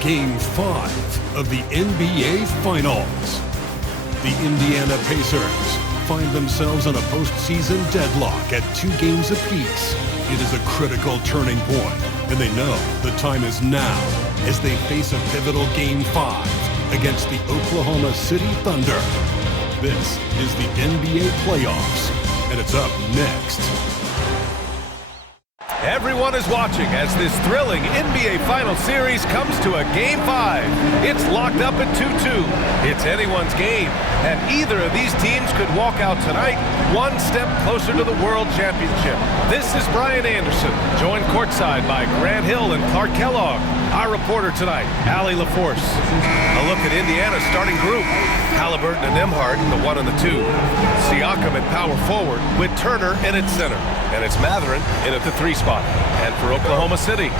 Game 5 of the NBA Finals. The Indiana Pacers find themselves in a postseason deadlock at 2 games apiece. It is a critical turning point, and they know the time is now as they face a pivotal Game 5 against the Oklahoma City Thunder. This is the NBA playoffs, and it's up next. Everyone is watching as this thrilling NBA Final Series comes to a Game 5. It's locked up at 2-2. It's anyone's game, and either of these teams could walk out tonight one step closer to the World Championship. This is Brian Anderson, joined courtside by Grant Hill and Clark Kellogg. Our reporter tonight, Allie LaForce. A look at Indiana's starting group. Haliburton and Nembhard, the 1 and the 2. Siakam at power forward with Turner in at center. And it's Mathurin in at the 3 spot. And for Oklahoma City,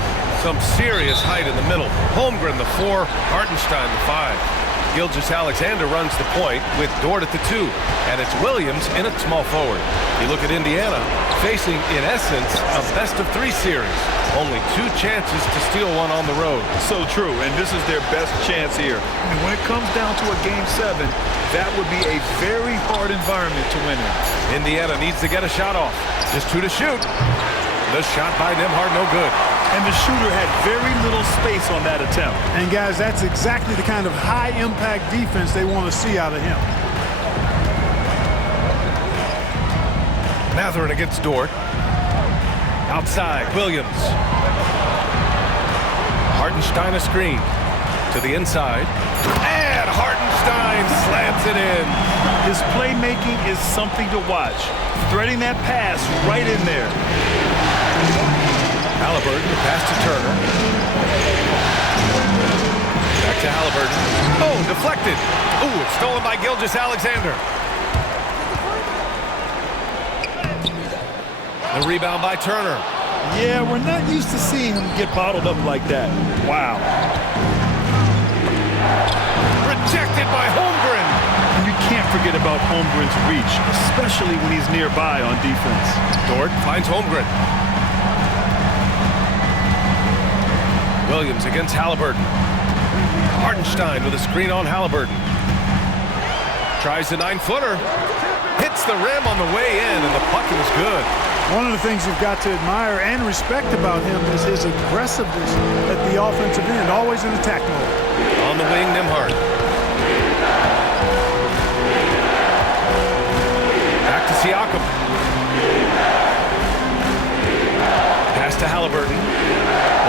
some serious height in the middle. Holmgren the 4, Hartenstein the 5. Gilgeous-Alexander runs the point with Dort at the 2. And it's Williams in at small forward. You look at Indiana, facing, in essence, a best-of-3 series. Only 2 chances to steal one on the road. So true, and this is their best chance here. And when it comes down to a Game 7, that would be a very hard environment to win in. Indiana needs to get a shot off. Just 2 to shoot. The shot by Nembhard, no good. And the shooter had very little space on that attempt. And guys, that's exactly the kind of high-impact defense they want to see out of him. Mathurin against Dort. Outside, Williams. Hartenstein a screen. To the inside. And Hartenstein slams it in. His playmaking is something to watch. Threading that pass right in there. Haliburton, the pass to Turner. Back to Haliburton. Oh, deflected. Ooh, it's stolen by Gilgeous-Alexander. The rebound by Turner. Yeah, we're not used to seeing him get bottled up like that. Wow. Rejected by Holmgren. And you can't forget about Holmgren's reach, especially when he's nearby on defense. Dort finds Holmgren. Williams against Haliburton. Hartenstein with a screen on Haliburton. Tries the 9-footer. Hits the rim on the way in, and the bucket is good. One of the things you've got to admire and respect about him is his aggressiveness at the offensive end, always in attack mode. On the wing, Nembhard. Back to Siakam. Pass to Haliburton.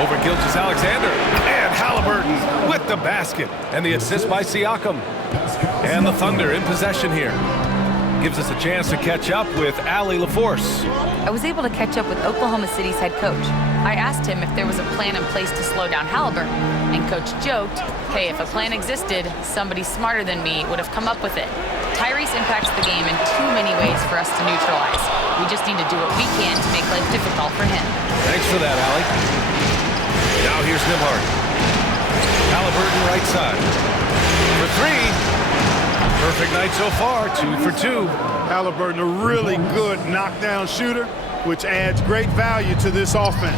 Over Gilgeous-Alexander. And Haliburton with the basket. And the assist by Siakam. And the Thunder in possession here. Gives us a chance to catch up with Allie LaForce. I was able to catch up with Oklahoma City's head coach. I asked him if there was a plan in place to slow down Haliburton, and Coach joked, hey, if a plan existed, somebody smarter than me would have come up with it. Tyrese impacts the game in too many ways for us to neutralize. We just need to do what we can to make life difficult for him. Thanks for that, Allie. Now here's Nembhard. Haliburton right side. For 3. Perfect night so far, 2 for 2. Haliburton, a really good knockdown shooter, which adds great value to this offense.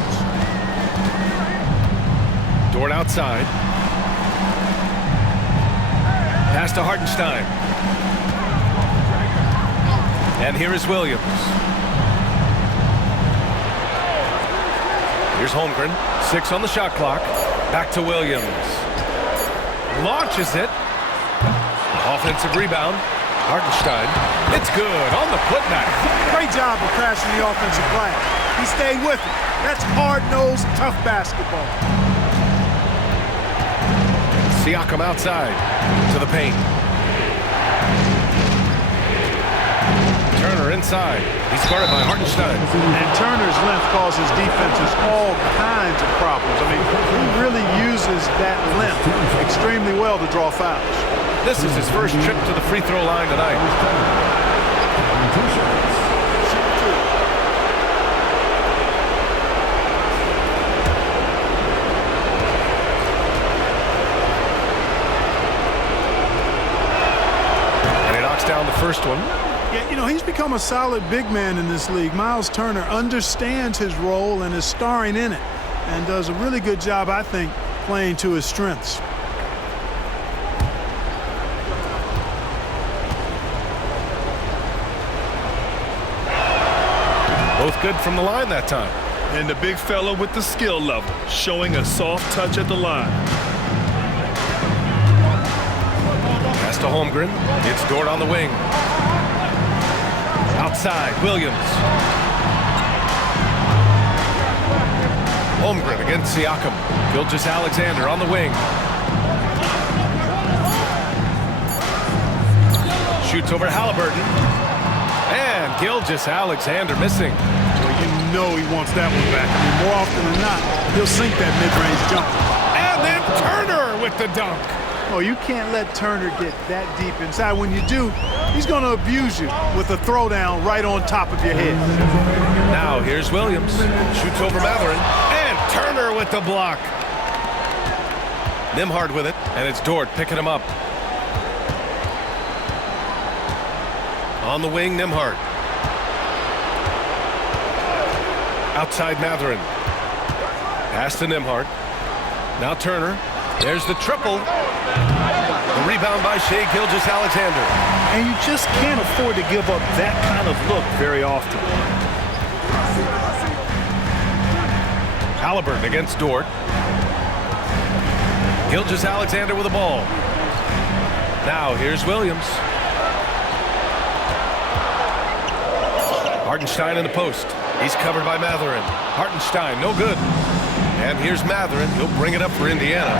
Dort outside. Pass to Hartenstein. And here is Williams. Here's Holmgren. 6 on the shot clock. Back to Williams. Launches it. Offensive rebound. Hartenstein. It's good on the putback. Great job of crashing the offensive glass. He stayed with it. That's hard-nosed, tough basketball. Siakam outside to the paint. Turner inside. He's guarded by Hartenstein. And Turner's length causes defenses all kinds of problems. I mean, he really uses that length extremely well to draw fouls. This is his first trip to the free throw line tonight. And he knocks down the first one. Yeah, you know, he's become a solid big man in this league. Miles Turner understands his role and is starring in it, and does a really good job, I think, playing to his strengths. Both good from the line that time. And the big fella with the skill level, showing a soft touch at the line. Pass to Holmgren. It's Dort on the wing. Outside, Williams. Holmgren against Siakam. Gilgeous-Alexander on the wing. Shoots over Haliburton. And Gilgeous-Alexander missing. Well, you know he wants that one back. I mean, more often than not, he'll sink that mid-range jumper. And then Turner with the dunk. Oh, you can't let Turner get that deep inside. When you do, he's going to abuse you with a throwdown right on top of your head. Now here's Williams. Shoots over Matherin. And Turner with the block. Nembhard with it. And it's Dort picking him up. On the wing, Nembhard. Outside Matherin. Pass to Nembhard. Now Turner. There's the triple. The rebound by Shai Gilgeous-Alexander. And you just can't afford to give up that kind of look very often. Haliburton against Dort. Gilgeous-Alexander with the ball. Now here's Williams. Hartenstein in the post. He's covered by Matherin. Hartenstein, no good. And here's Matherin. He'll bring it up for Indiana.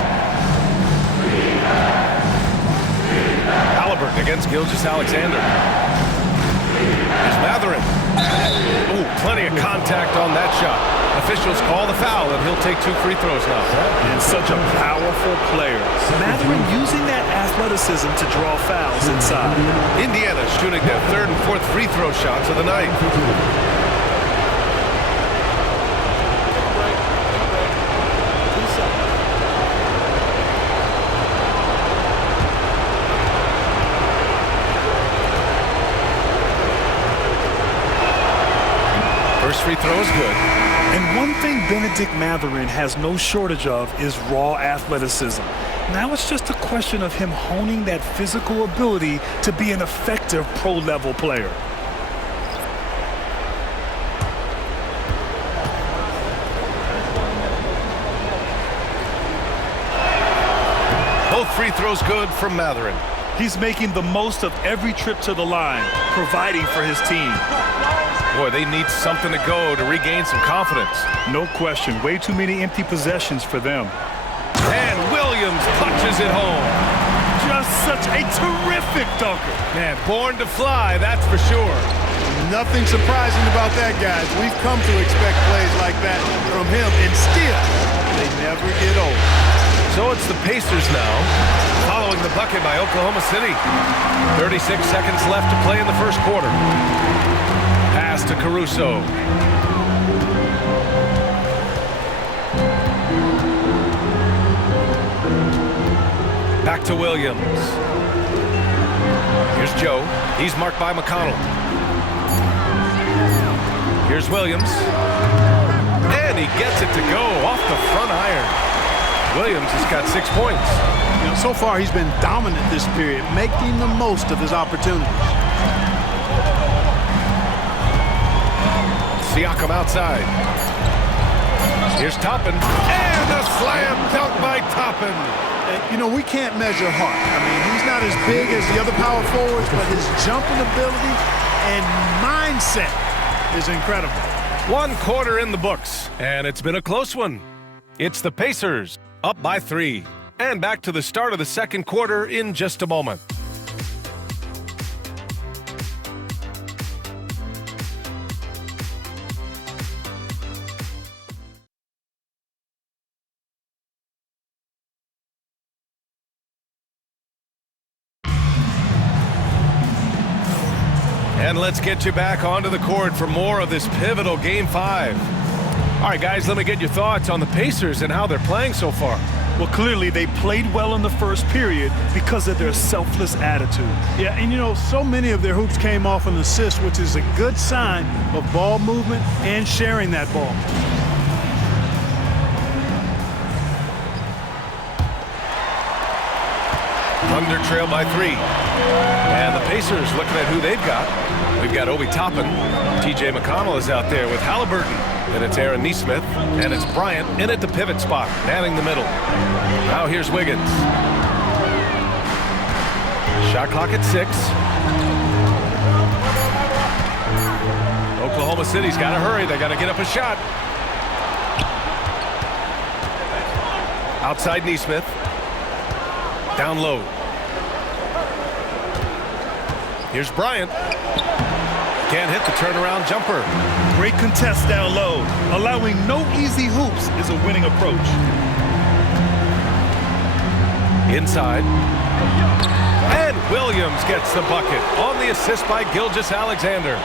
Haliburton against Gilgeous-Alexander. Here's Matherin. Ooh, plenty of contact on that shot. Officials call the foul, and he'll take 2 free throws now. And such a powerful player. Matherin using that athleticism to draw fouls inside. Indiana shooting their 3rd and 4th free throw shots of the night. First free throw is good. And one thing Benedict Matherin has no shortage of is raw athleticism. Now it's just a question of him honing that physical ability to be an effective pro-level player. Both free throws good from Matherin. He's making the most of every trip to the line, providing for his team. Boy, they need something to go to regain some confidence. No question. Way too many empty possessions for them. And Williams punches it home. Just such a terrific dunker. Man, born to fly, that's for sure. Nothing surprising about that, guys. We've come to expect plays like that from him, and still, they never get old. So it's the Pacers now, following the bucket by Oklahoma City. 36 seconds left to play in the first quarter. Pass to Caruso. Back to Williams. Here's Joe. He's marked by McConnell. Here's Williams. And he gets it to go off the front iron. Williams has got 6 points. You know, so far he's been dominant this period, making the most of his opportunities. Siakam outside. Here's Toppin. And a slam dunk by Toppin. You know, we can't measure heart. I mean, he's not as big as the other power forwards, but his jumping ability and mindset is incredible. 1 quarter in the books, and it's been a close one. It's the Pacers, up by 3. And back to the start of the second quarter in just a moment. And let's get you back onto the court for more of this pivotal Game 5. All right, guys, let me get your thoughts on the Pacers and how they're playing so far. Well, clearly they played well in the first period because of their selfless attitude. Yeah, and you know, so many of their hoops came off an assist, which is a good sign of ball movement and sharing that ball. Thunder trail by 3. And the Pacers looking at who they've got. We've got Obi Toppin. T.J. McConnell is out there with Haliburton. And it's Aaron Nesmith. And it's Bryant in at the pivot spot, manning the middle. Now here's Wiggins. Shot clock at 6. Oklahoma City's got to hurry. They got to get up a shot. Outside Nesmith. Down low. Here's Bryant. Can't hit the turnaround jumper. Great contest down low. Allowing no easy hoops is a winning approach. Inside. And Williams gets the bucket on the assist by Gilgeous-Alexander.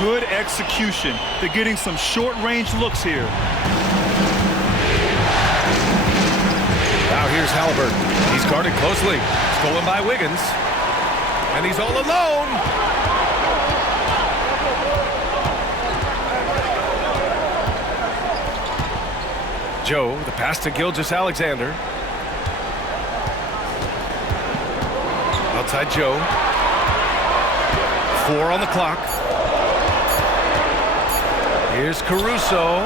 Good execution. They're getting some short-range looks here. Now here's Haliburton. He's guarded closely. Stolen by Wiggins. And he's all alone. Joe, the pass to Gilgeous-Alexander. Outside Joe. 4 on the clock. Here's Caruso.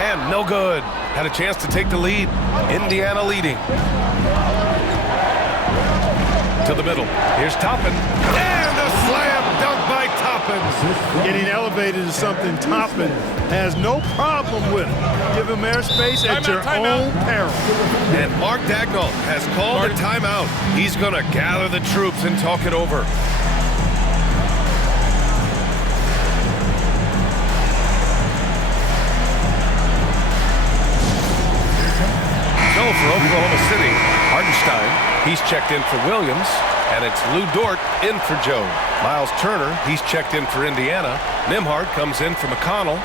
And no good. Had a chance to take the lead. Indiana leading. To the middle. Here's Toppin. And a slam dunk by Toppin. Getting elevated is something Toppin has no problem with. Give him airspace at your own peril. And Mark Daigneault has called a timeout. He's going to gather the troops and talk it over. So for Oklahoma City, Hartenstein, he's checked in for Williams, and it's Lou Dort in for Joe. Miles Turner, he's checked in for Indiana. Nembhard comes in for McConnell.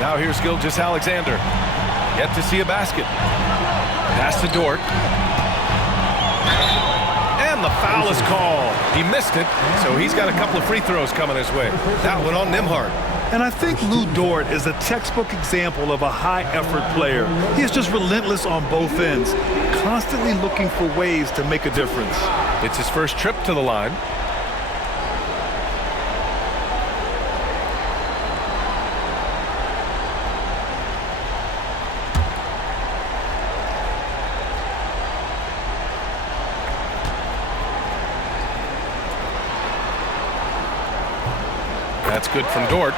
Now here's Gilgeous-Alexander. Yet to see a basket. Pass to Dort. And the foul is called. He missed it, so he's got a couple of free throws coming his way. That one on Nembhard. And I think Lou Dort is a textbook example of a high-effort player. He is just relentless on both ends, constantly looking for ways to make a difference. It's his first trip to the line. That's good from Dort.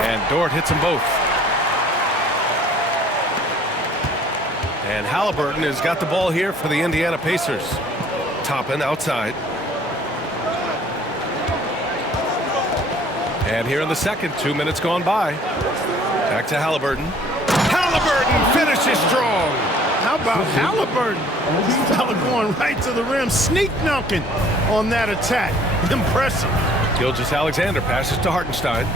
And Dort hits them both. And Haliburton has got the ball here for the Indiana Pacers. Toppin outside. And here in the second, 2 minutes gone by. Back to Haliburton. Haliburton finishes strong. How about Haliburton? This fella going right to the rim, sneak dunking on that attack. Impressive. Gilgeous-Alexander passes to Hartenstein.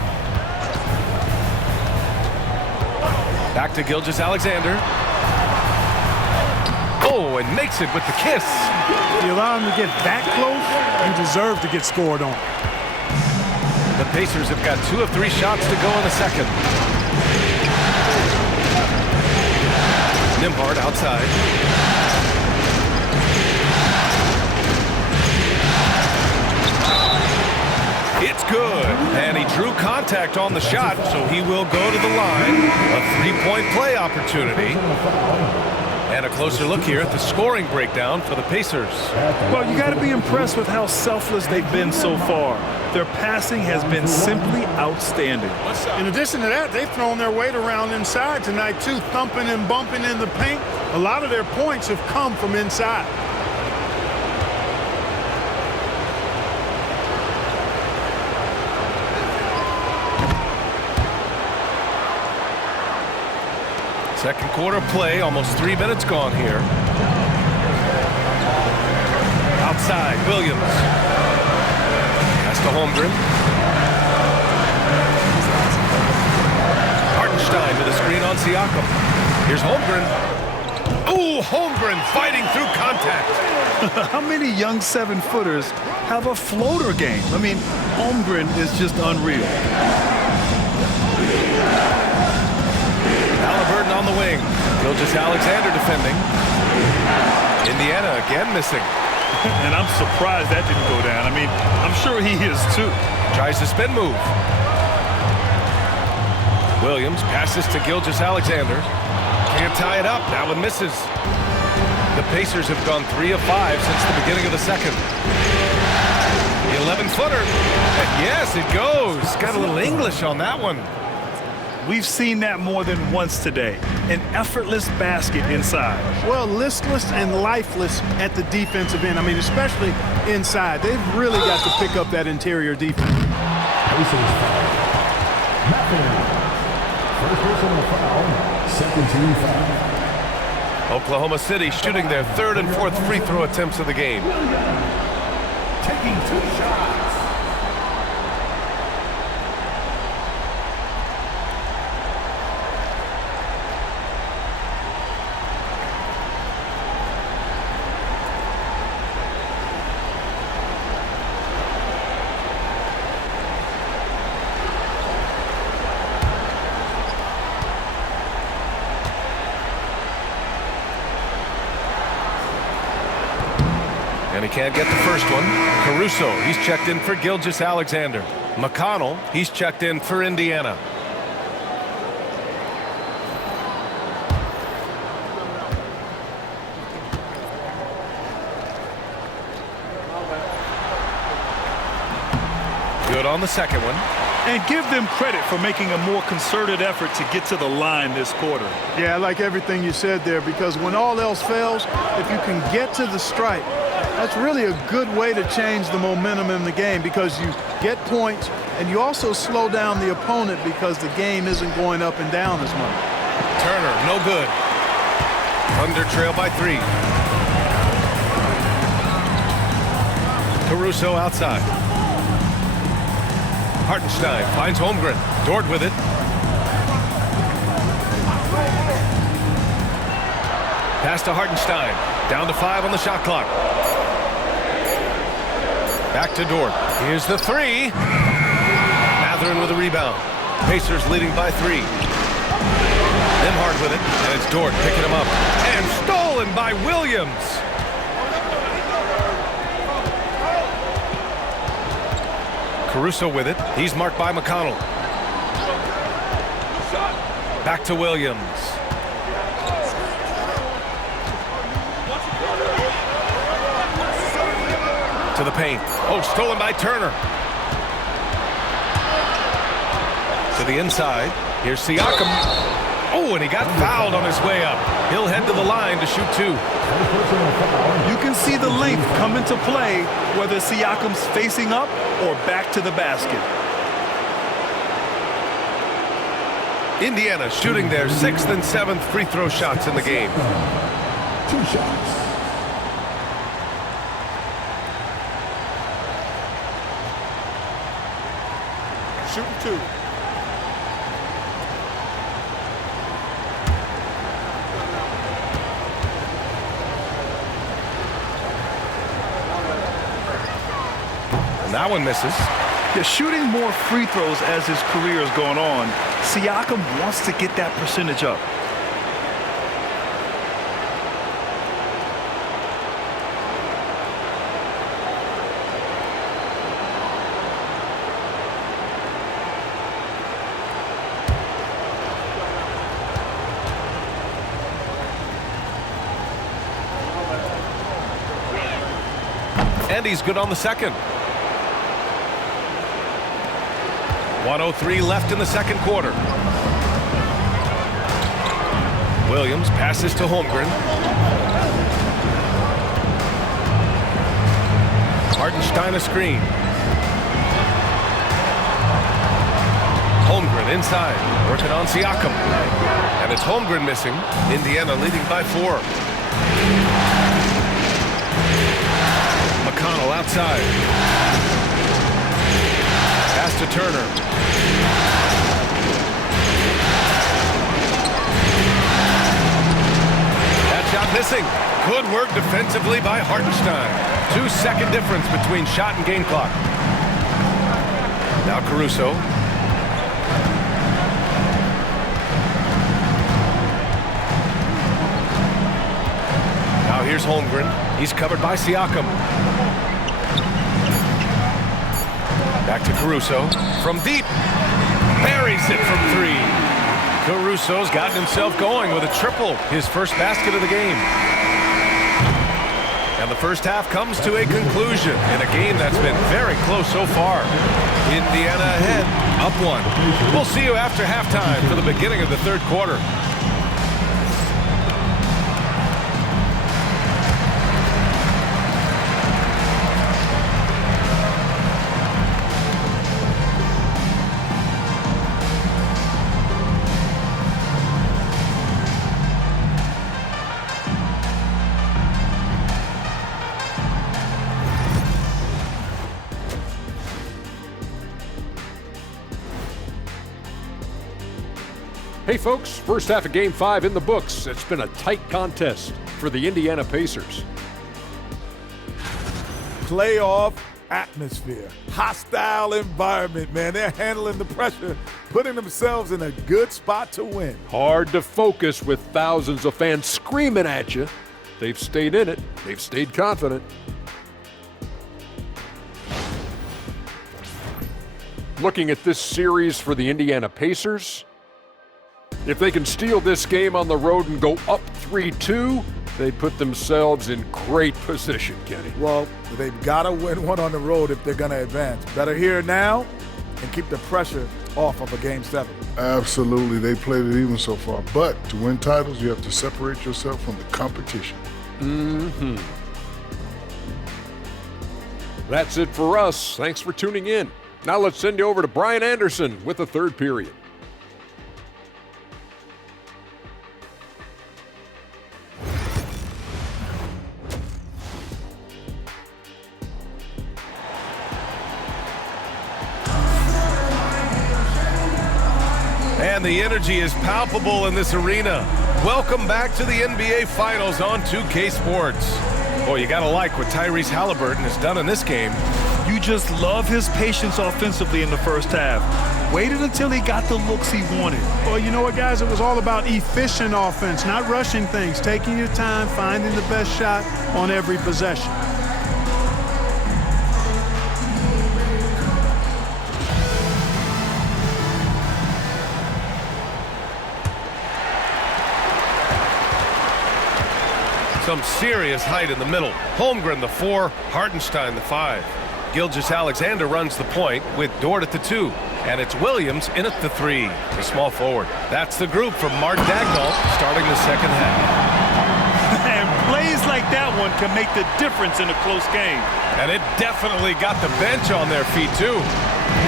Back to Gilgeous-Alexander. Oh, and makes it with the kiss. If you allow him to get that close, you deserve to get scored on. The Pacers have got 2 of 3 shots to go in the second. Nembhard outside. It's good. And he drew contact on the shot, so he will go to the line. A 3-point play opportunity. And a closer look here at the scoring breakdown for the Pacers. Well, you got to be impressed with how selfless they've been so far. Their passing has been simply outstanding. In addition to that, they've thrown their weight around inside tonight, too, thumping and bumping in the paint. A lot of their points have come from inside. Second quarter play, almost 3 minutes gone here. Outside, Williams. Pass to Holmgren. on Siakam. Here's Holmgren. Ooh, Holmgren fighting through contact. How many young 7-footers have a floater game? I mean, Holmgren is just unreal. Haliburton on the wing. Gilgeous-Alexander defending. Indiana again missing. And I'm surprised that didn't go down. I mean, I'm sure he is too. Tries to spin move. Williams passes to Gilgeous-Alexander. Can't tie it up. That one misses. The Pacers have gone 3 of 5 since the beginning of the second. The 11-footer. And yes, it goes. Got a little English on that one. We've seen that more than once today. An effortless basket inside. Well, listless and lifeless at the defensive end. I mean, especially inside. They've really got to pick up that interior defense. First personal foul, second team foul. Oklahoma City shooting their 3rd and 4th free throw attempts of the game. Taking 2 shots. And he can't get the first one. Caruso, he's checked in for Gilgeous-Alexander. McConnell, he's checked in for Indiana. Good on the second one. And give them credit for making a more concerted effort to get to the line this quarter. Yeah, I like everything you said there, because when all else fails, if you can get to the stripe, that's really a good way to change the momentum in the game, because you get points and you also slow down the opponent because the game isn't going up and down as much. Turner, no good. Thunder trail by 3. Caruso outside. Hartenstein finds Holmgren. Dort with it. Pass to Hartenstein. Down to 5 on the shot clock. Back to Dort. Here's the 3. Mathurin with a rebound. Pacers leading by 3. Nembhard with it, and it's Dort picking him up. And stolen by Williams. Caruso with it. He's marked by McConnell. Back to Williams. To the paint. Oh, stolen by Turner. To the inside. Here's Siakam. Oh, and he got fouled on his way up. He'll head to the line to shoot 2. You can see the length come into play whether Siakam's facing up or back to the basket. Indiana shooting their 6th and 7th free throw shots in the game. 2 shots. Shooting 2. That one misses. Yeah, shooting more free throws as his career is going on, Siakam wants to get that percentage up. And he's good on the second. 1:03 left in the second quarter. Williams passes to Holmgren. Hartenstein a screen. Holmgren inside, working on Siakam. And it's Holmgren missing. Indiana leading by 4. McConnell outside. Pass to Turner. missing. Good work defensively by Hartenstein. 2-second difference between shot and game clock. Now Caruso. Now here's Holmgren. He's covered by Siakam. Back to Caruso. From deep. Buries it from 3. Caruso's gotten himself going with a triple. His first basket of the game. And the first half comes to a conclusion in a game that's been very close so far. Indiana ahead, up 1. We'll see you after halftime for the beginning of the third quarter. Hey folks, first half of Game 5 in the books. It's been a tight contest for the Indiana Pacers. Playoff atmosphere, hostile environment, man. They're handling the pressure, putting themselves in a good spot to win. Hard to focus with thousands of fans screaming at you. They've stayed in it. They've stayed confident. Looking at this series for the Indiana Pacers, if they can steal this game on the road and go up 3-2, they put themselves in great position, Kenny. Well, they've got to win one on the road if they're going to advance. Better here now and keep the pressure off of a Game 7. Absolutely. They played it even so far. But to win titles, you have to separate yourself from the competition. Mm-hmm. That's it for us. Thanks for tuning in. Now let's send you over to Brian Anderson with the third period. And the energy is palpable in this arena. Welcome back to the NBA Finals on 2K Sports. Boy, you gotta like what Tyrese Haliburton has done in this game. You just love his patience offensively in the first half. Waited until he got the looks he wanted. Well, you know what, guys? It was all about efficient offense, not rushing things, taking your time, finding the best shot on every possession. Some serious height in the middle. Holmgren the 4, Hartenstein the 5. Gilgeous-Alexander runs the point with Dort at the 2. And it's Williams in at the 3, the small forward. That's the group from Daigneault starting the second half. And plays like that one can make the difference in a close game. And it definitely got the bench on their feet, too.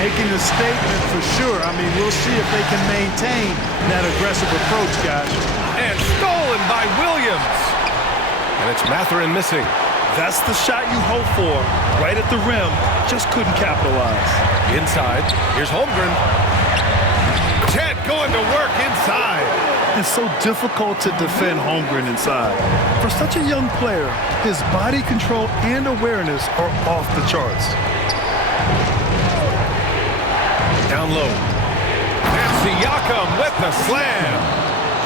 Making a statement for sure. I mean, we'll see if they can maintain that aggressive approach, guys. And stolen by Williams. And it's Mathurin missing. That's the shot you hope for. Right at the rim, just couldn't capitalize. Inside, here's Holmgren. Chet going to work inside. It's so difficult to defend Holmgren inside. For such a young player, his body control and awareness are off the charts. Down low. And Siakam with the slam.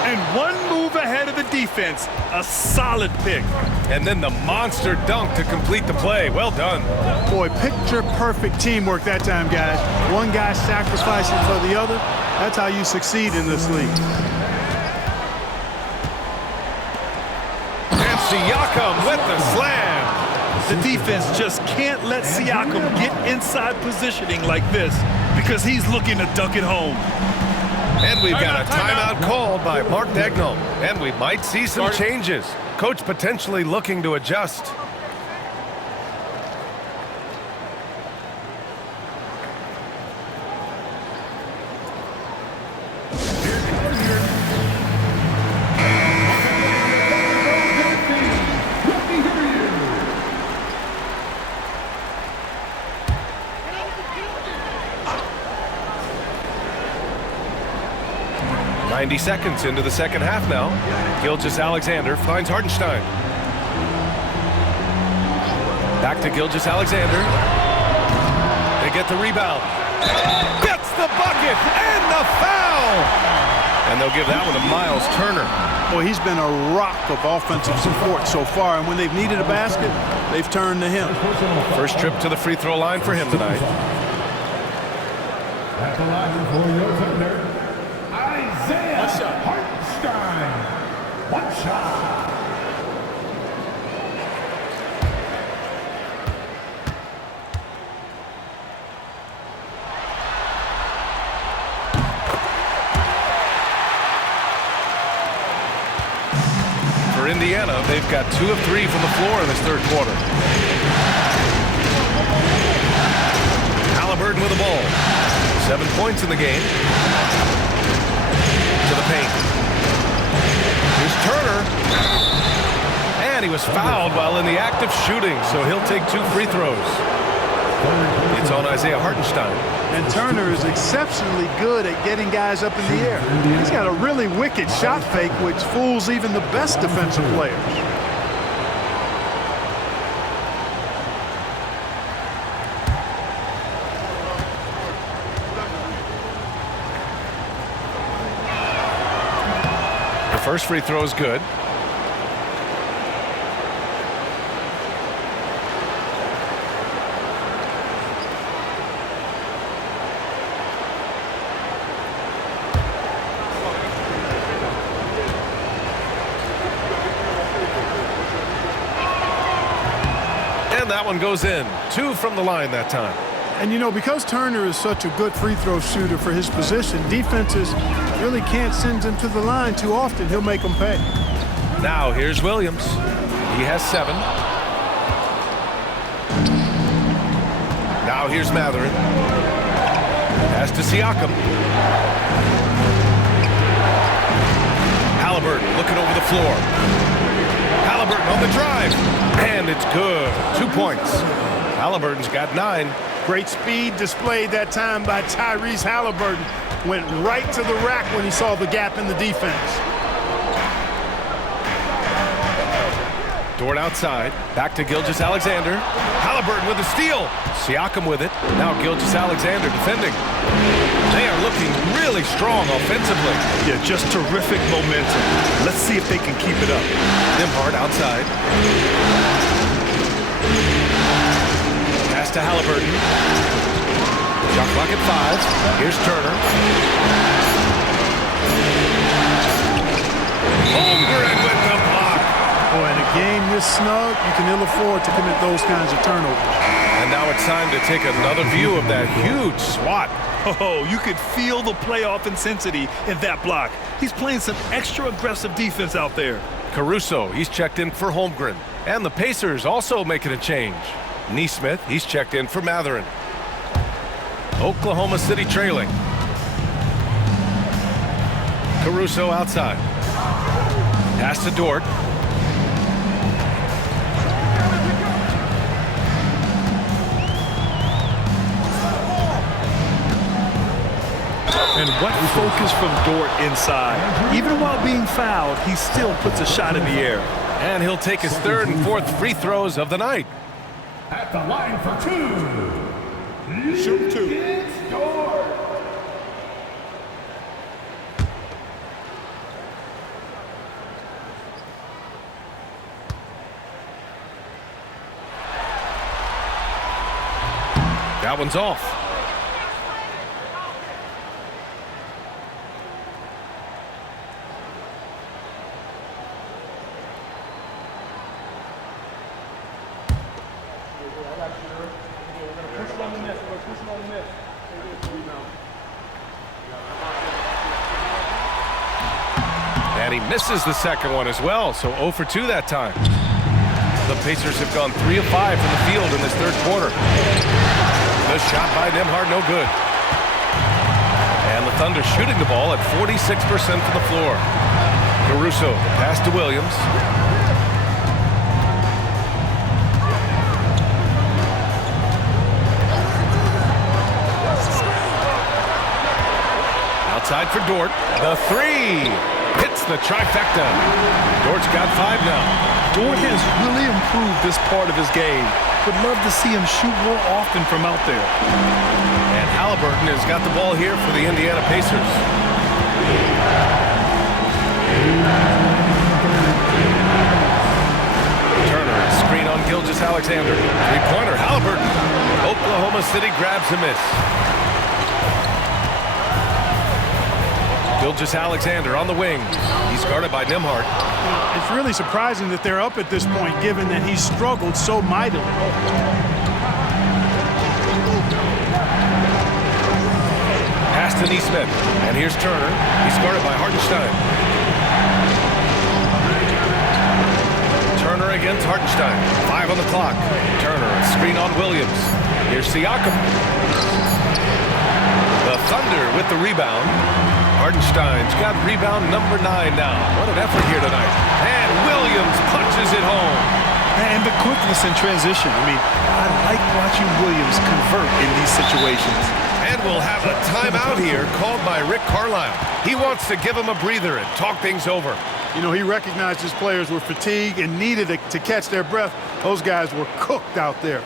And one move ahead of the defense. A solid pick. And then the monster dunk to complete the play. Well done. Boy, picture-perfect teamwork that time, guys. One guy sacrificing for the other. That's how you succeed in this league. And Siakam with the slam. The defense just can't let Siakam get inside positioning like this because he's looking to dunk it home. And we've got a timeout called by Daigneault. And we might see some changes. Coach potentially looking to adjust. 90 seconds into the second half now. Gilgeous-Alexander finds Hartenstein. Back to Gilgeous-Alexander. They get the rebound. Gets the bucket and the foul! And they'll give that one to Miles Turner. Well, he's been a rock of offensive support so far, and when they've needed a basket, they've turned to him. First trip to the free throw line for him tonight. At the line for your defender, Isaiah Hartenstein. One shot. For Indiana, they've got 2 of 3 from the floor in this third quarter. Haliburton with the ball. 7 points in the game. To the paint. Here's Turner. And he was fouled while in the act of shooting, so he'll take 2 free throws. It's on Isaiah Hartenstein. And Turner is exceptionally good at getting guys up in the air. He's got a really wicked shot fake, which fools even the best defensive players. The first free throw is good. And that one goes in. 2 from the line that time. And, you know, because Turner is such a good free throw shooter for his position, defenses really can't send him to the line too often. He'll make them pay. Now here's Williams. He has 7. Now here's Mathurin. Pass to Siakam. Haliburton looking over the floor. Haliburton on the drive. And it's good. 2 points. Haliburton's got 9. Great speed displayed that time by Tyrese Haliburton. Went right to the rack when he saw the gap in the defense. Dort outside. Back to Gilgeous-Alexander. Haliburton with a steal. Siakam with it. Now Gilgeous-Alexander defending. They are looking really strong offensively. Yeah, just terrific momentum. Let's see if they can keep it up. Nembhard outside. Pass to Haliburton. Shot clock at 5. Here's Turner. Holmgren with the block. Boy, in a game this snug, you can ill afford to commit those kinds of turnovers. And now it's time to take another view of that huge swat. Oh, you could feel the playoff intensity in that block. He's playing some extra aggressive defense out there. Caruso, he's checked in for Holmgren. And the Pacers also making a change. Nesmith, he's checked in for Mathurin. Oklahoma City trailing. Caruso outside. Pass to Dort. And what focus from Dort inside. Even while being fouled, he still puts a shot in the air. And he'll take his 3rd and 4th free throws of the night. At the line for 2. Shoot 2. It's Dort. That one's off. And he misses the second one as well, so 0 for 2 that time. The Pacers have gone 3 of 5 from the field in this third quarter. The shot by Nembhard, no good. And the Thunder shooting the ball at 46% from the floor. Caruso, pass to Williams. outside for Dort. The three. Hits the trifecta. Dort's got 5 now. Dort has really improved this part of his game. Would love to see him shoot more often from out there. And Haliburton has got the ball here for the Indiana Pacers. Turner, screen on Gilgeous-Alexander. Three-pointer, Haliburton. Oklahoma City grabs a miss. Gilgeous-Alexander on the wing. He's guarded by Nembhard. It's really surprising that they're up at this point, given that he's struggled so mightily. Pass to Neesmith. And here's Turner. He's guarded by Hartenstein. Turner against Hartenstein. 5 on the clock. Turner, screen on Williams. Here's Siakam. The Thunder with the rebound. Hartenstein's got rebound number 9 now. What an effort here tonight. And Williams punches it home. And the quickness in transition. I mean, I like watching Williams convert in these situations. And we'll have a timeout here called by Rick Carlisle. He wants to give him a breather and talk things over. You know, he recognized his players were fatigued and needed to catch their breath. Those guys were cooked out there.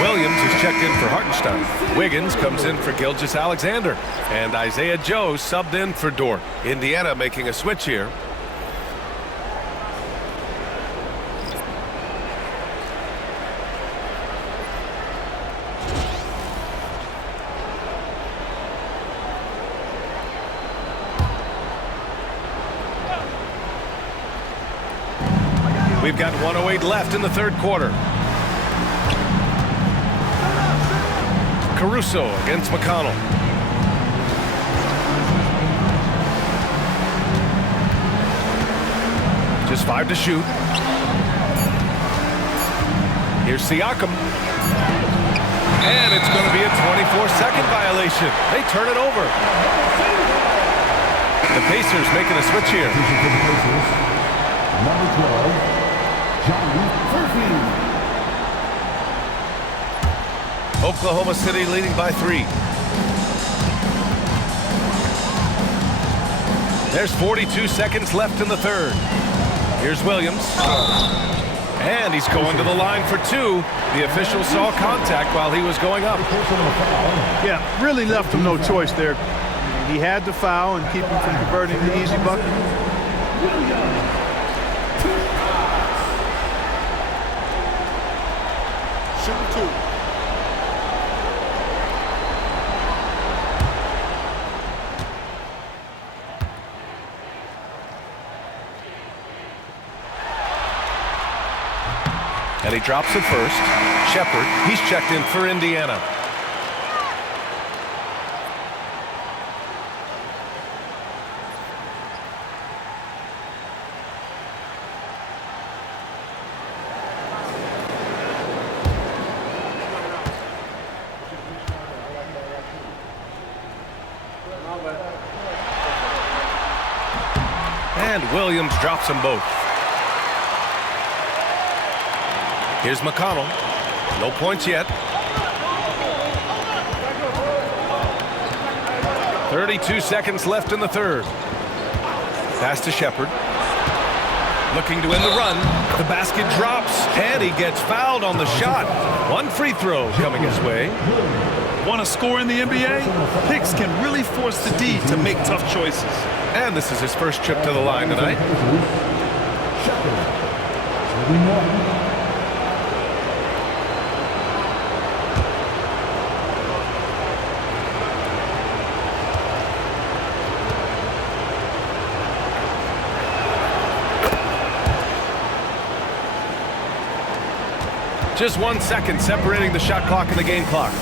Williams is checked in for Hartenstein. Wiggins comes in for Gilgeous-Alexander. And Isaiah Joe subbed in for Dort. Indiana making a switch here. We've got 1:08 left in the third quarter. Caruso against McConnell. Just 5 to shoot. Here's Siakam. And it's going to be a 24-second violation. They turn it over. The Pacers making a switch here. Number 12, John Murphy. Oklahoma City leading by 3. There's 42 seconds left in the third. Here's Williams. And he's going to the line for 2. The official saw contact while he was going up. Yeah, really left him no choice there. He had to foul and keep him from converting the easy bucket. Shooting 2. And he drops it first. Shepard, he's checked in for Indiana. And Williams drops them both. Here's McConnell. No points yet. 32 seconds left in the third. Pass to Shepard. Looking to end the run. The basket drops, and he gets fouled on the shot. One free throw coming his way. Want to score in the NBA? Picks can really force the D to make tough choices. And this is his first trip to the line tonight. Just 1 second separating the shot clock and the game clock.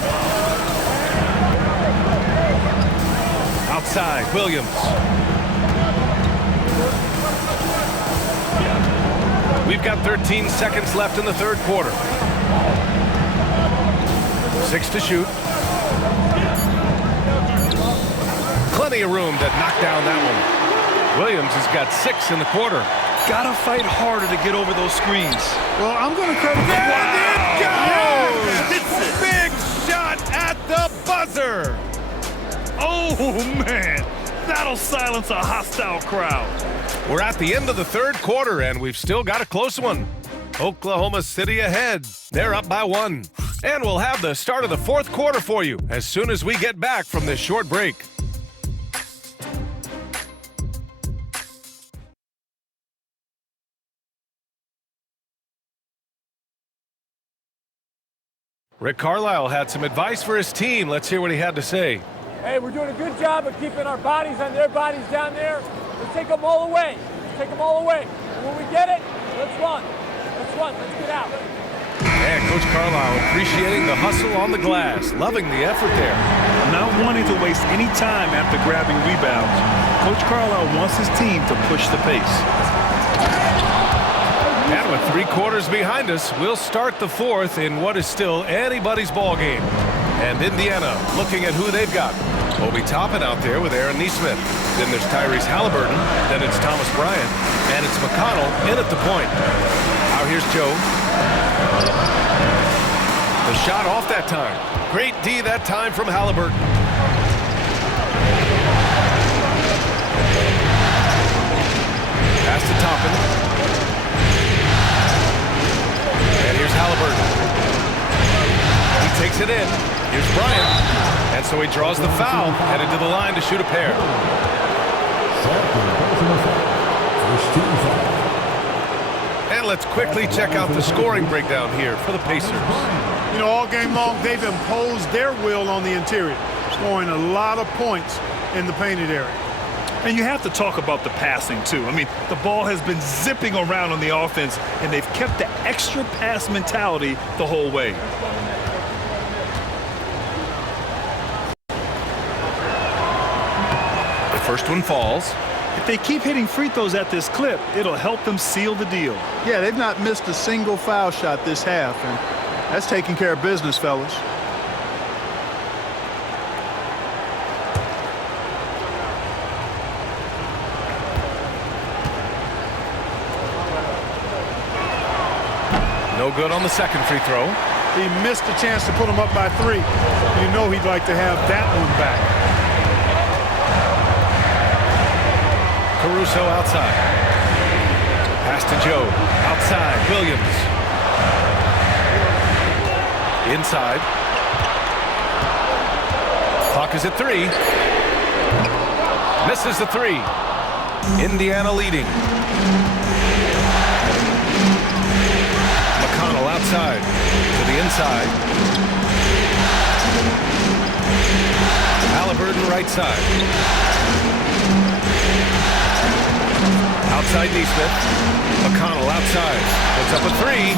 Outside, Williams. We've got 13 seconds left in the third quarter. 6 to shoot. Plenty of room to knock down that one. Williams has got 6 in the quarter. Gotta fight harder to get over those screens. Well, I'm going to credit Big shot at the buzzer. Oh, man. That'll silence a hostile crowd. We're at the end of the third quarter, and we've still got a close one. Oklahoma City ahead. They're up by 1. And we'll have the start of the fourth quarter for you as soon as we get back from this short break. Rick Carlisle had some advice for his team. Let's hear what he had to say. Hey, we're doing a good job of keeping our bodies on their bodies down there. Let's take them all away. Let's take them all away. And when we get it, let's run. Let's run. Let's get out. And Coach Carlisle appreciating the hustle on the glass, loving the effort there. Not wanting to waste any time after grabbing rebounds, Coach Carlisle wants his team to push the pace. And with 3 quarters behind us, we'll start the fourth in what is still anybody's ball game. And Indiana looking at who they've got. Obi Toppin out there with Aaron Nesmith. Then there's Tyrese Haliburton. Then it's Thomas Bryant. And it's McConnell in at the point. Now here's Joe. The shot off that time. Great D that time from Haliburton. Pass to Toppin. And here's Haliburton. He takes it in. Here's Bryant. And so he draws the foul, headed to the line to shoot a pair. And let's quickly check out the scoring breakdown here for the Pacers. You know, all game long, they've imposed their will on the interior, scoring a lot of points in the painted area. And you have to talk about the passing, too. I mean, the ball has been zipping around on the offense, and they've kept the extra pass mentality the whole way. The first one falls. If they keep hitting free throws at this clip, it'll help them seal the deal. Yeah, they've not missed a single foul shot this half, and that's taking care of business, fellas. No good on the second free throw. He missed a chance to put him up by 3. You know he'd like to have that one back. Caruso outside. Pass to Joe. Outside. Williams. Inside. Clock is at 3. Misses the 3. Indiana leading. McConnell outside to the inside. Haliburton right side. Outside Nesmith. McConnell outside. Puts up a 3.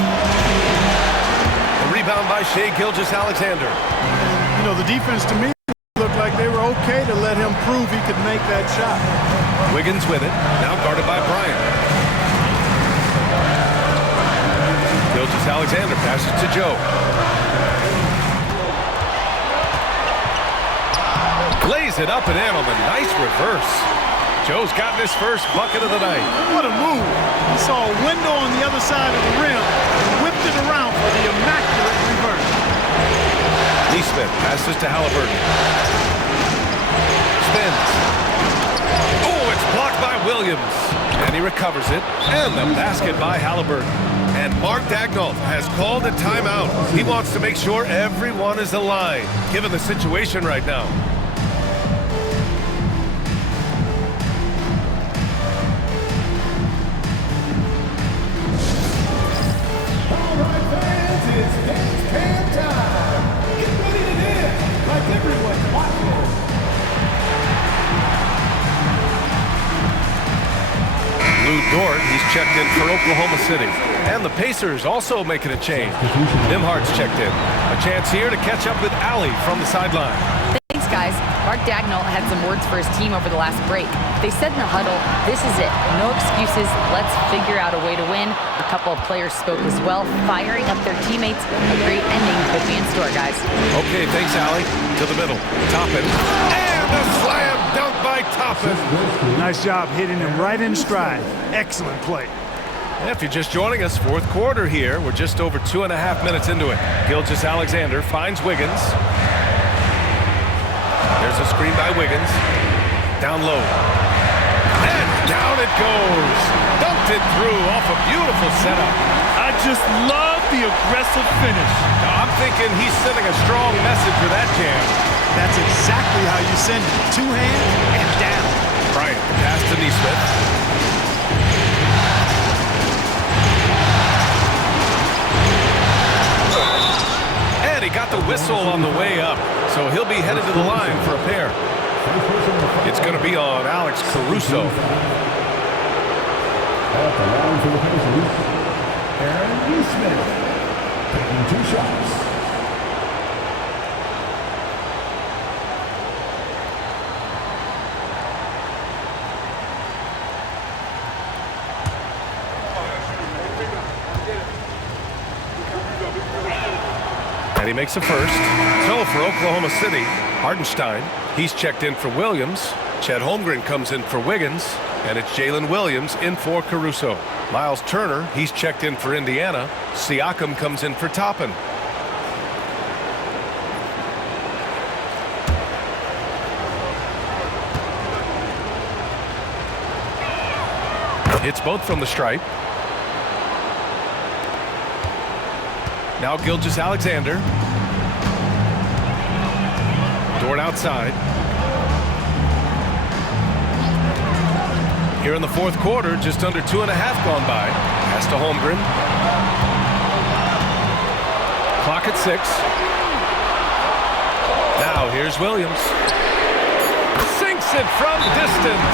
A rebound by Shai Gilgeous-Alexander. You know, the defense to me looked like they were okay to let him prove he could make that shot. Wiggins with it. Now guarded by Bryant. Gilgeous-Alexander passes to Joe. Lays it up and in on the nice reverse. Joe's gotten his first bucket of the night. What a move. He saw a window on the other side of the rim and whipped it around for the immaculate reverse. Nesmith passes to Haliburton. Spins. Oh, it's blocked by Williams. And he recovers it. And the basket by Haliburton. And Mark Daigneault has called a timeout. He wants to make sure everyone is aligned, given the situation right now. All right, fans, it's dance can time. Get ready to dance like everyone's watching. Lou Dort, he's checked in for Oklahoma City. And the Pacers also making a change. Nembhard's checked in. A chance here to catch up with Allie from the sideline. Thanks, guys. Mark Daigneault had some words for his team over the last break. They said in the huddle, this is it. No excuses. Let's figure out a way to win. A couple of players spoke as well, firing up their teammates. A great ending could be in store, guys. Okay, thanks, Allie. To the middle. Toppin. And a slam dunk by Toppin. Nice job hitting him right in stride. Excellent play. If you're just joining us, fourth quarter here. We're just over 2.5 minutes into it. Gilgeous-Alexander finds Wiggins. There's a screen by Wiggins. Down low. And down it goes. Dumped it through off a beautiful setup. I just love the aggressive finish. Now, I'm thinking he's sending a strong message with that jam. That's exactly how you send it. Two hands and down. Bryant, the pass to Nesmith. And he got the whistle on the way up, so he'll be headed to the line for a pair. It's going to be on Alex Caruso. At the line for the Pacers, Aaron Nesmith, taking 2 shots. And he makes a first. So for Oklahoma City, Hartenstein, he's checked in for Williams. Chet Holmgren comes in for Wiggins. And it's Jalen Williams in for Caruso. Miles Turner, he's checked in for Indiana. Siakam comes in for Toppin. Hits both from the stripe. Now Gilgeous-Alexander. Dort outside. Here in the fourth quarter, just under 2.5 gone by. Pass to Holmgren. Clock at 6. Now here's Williams. Sinks it from distance.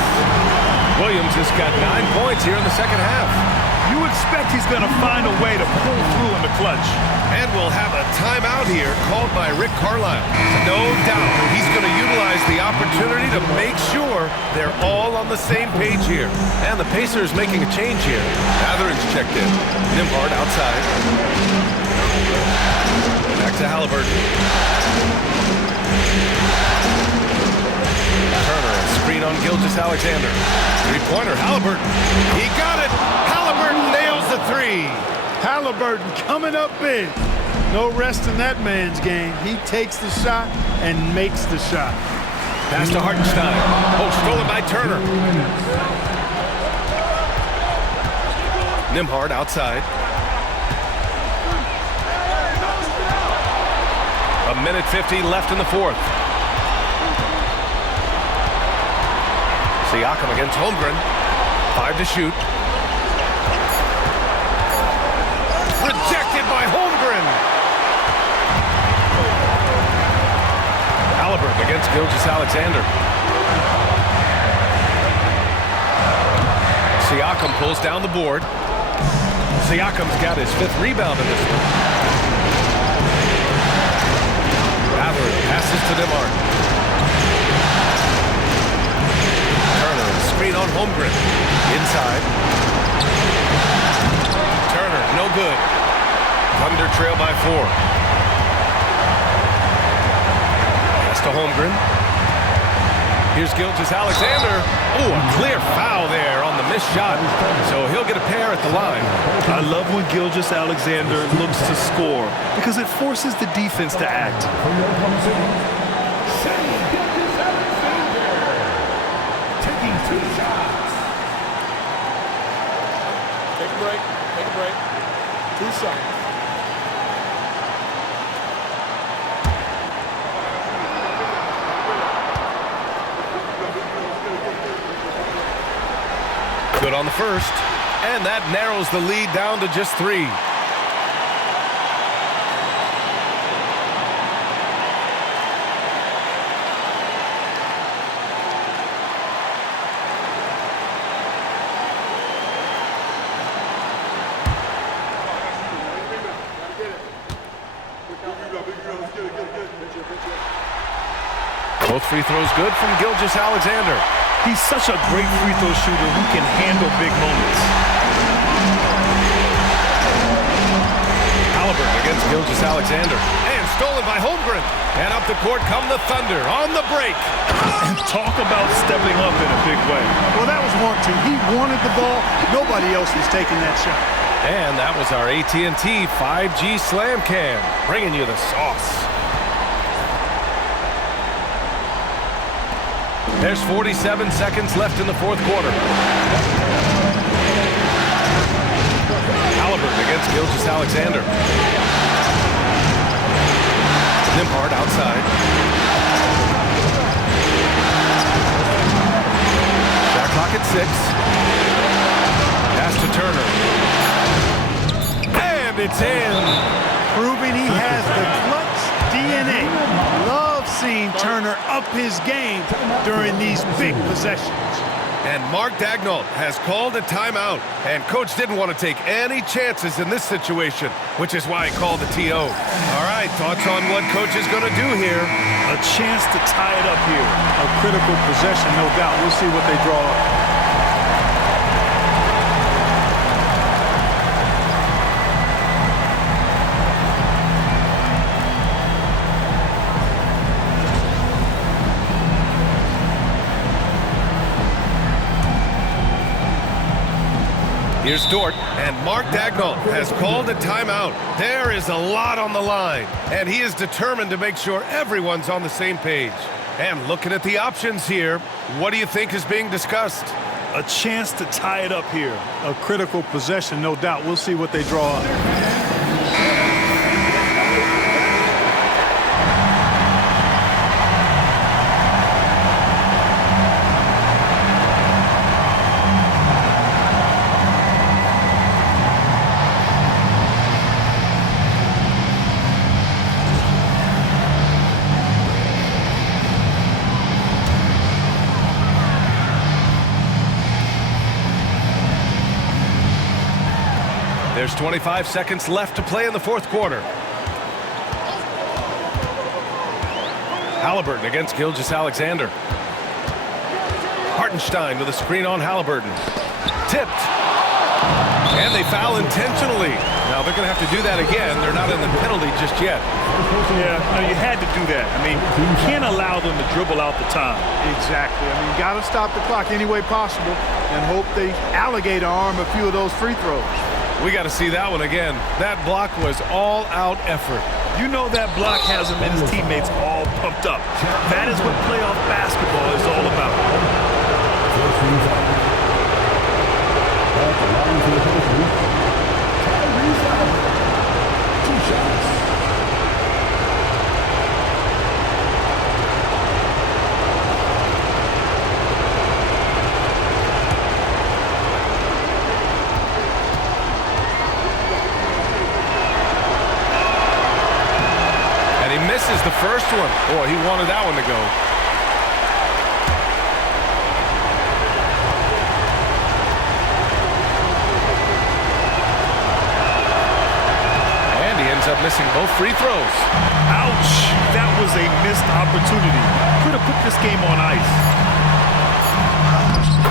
Williams has got 9 points here in the second half. You expect he's going to find a way to pull through in the clutch. And we'll have a timeout here called by Rick Carlisle. No doubt he's going to utilize the opportunity to make sure they're all on the same page here. And the Pacers making a change here. Matherin's checked in. Nembhard outside. Back to Haliburton. Turner, a screen on Gilgeous-Alexander. Three-pointer, Haliburton. He got it. Haliburton nails the 3. Haliburton coming up big. No rest in that man's game. He takes the shot and makes the shot. Pass to Hartenstein. Oh, stolen by Turner. Nembhard outside. 1:50 left in the fourth. Siakam against Holmgren. 5 to shoot. Rejected by Holmgren. Haliburton against Gilgeous-Alexander. Siakam pulls down the board. Siakam's got his 5th rebound in this one. Matherin passes to Nembhard. Turner, screen on Holmgren. Inside. Turner, no good. Thunder trail by 4. Pass to Holmgren. Here's Gilgeous-Alexander. Oh, a clear foul there on the missed shot. So he'll get a pair at the line. I love when Gilgeous-Alexander looks to score because it forces the defense to act. For your Oklahoma City, Shai Gilgeous-Alexander, taking 2 shots. Take a break. Take a break. 2 shots. Good on the first, and that narrows the lead down to just 3. Both free throws good from Gilgeous-Alexander. He's such a great free throw shooter who can handle big moments. Haliburton against Gilgeous-Alexander. And stolen by Holmgren. And up the court come the Thunder on the break. And talk about stepping up in a big way. Well, that was want to. He wanted the ball. Nobody else was taking that shot. And that was our AT&T 5G Slam Cam, bringing you the sauce. There's 47 seconds left in the fourth quarter. Haliburton against Gilgeous-Alexander. Nimpard outside. Shot clock at 6. Pass to Turner. And it's in. Proving he has the clutch DNA. Love seeing Turner up his game during these big possessions. And Mark Daigneault has called a timeout. And Coach didn't want to take any chances in this situation, which is why he called the TO. All right, thoughts on what Coach is going to do here? A chance to tie it up here. A critical possession, no doubt. We'll see what they draw up. Here's Dort, and Mark Daigneault has called a timeout. There is a lot on the line, and he is determined to make sure everyone's on the same page. And looking at the options here, what do you think is being discussed? A chance to tie it up here. A critical possession, no doubt. We'll see what they draw up. There's 25 seconds left to play in the fourth quarter. Haliburton against Gilgeous-Alexander. Hartenstein with a screen on Haliburton. Tipped. And they foul intentionally. Now they're going to have to do that again. They're not in the penalty just yet. Yeah, no, you had to do that. I mean, you can't allow them to dribble out the time. Exactly. I mean, you got to stop the clock any way possible and hope they alligator arm a few of those free throws. We got to see that one again. That block was all-out effort. You know that block has him and his teammates all pumped up. That is what playoff basketball is all about. Tyrese Haliburton, 2 shots. Misses the first one. Boy, he wanted that one to go. And he ends up missing both free throws. Ouch! That was a missed opportunity. Could have put this game on ice.